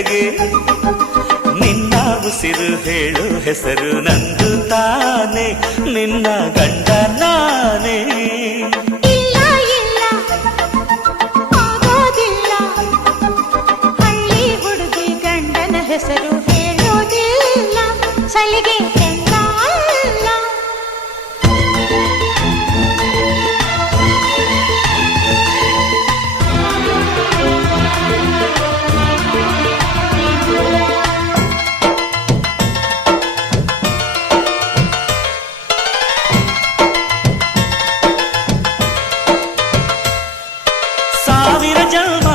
ಕಡೆಗೆ ನಿನ್ನ ಉಸಿರು ಹೇಳು ಹೆಸರು ನಂದು ತಾನೆ ನಿನ್ನ ಗಂಡ ನಾನೇ ಇಲ್ಲ ಇಲ್ಲ ಆಗೋದಿಲ್ಲ ಹಳ್ಳಿ ಹುಡುಗಿ ಗಂಡನ ಹೆಸರು ಹೇಳೋದಿಲ್ಲ ಸಲಿಗೆ ಎಂದ ಅಲ್ಲ ಸಾವಿರ ಜನ್ಮ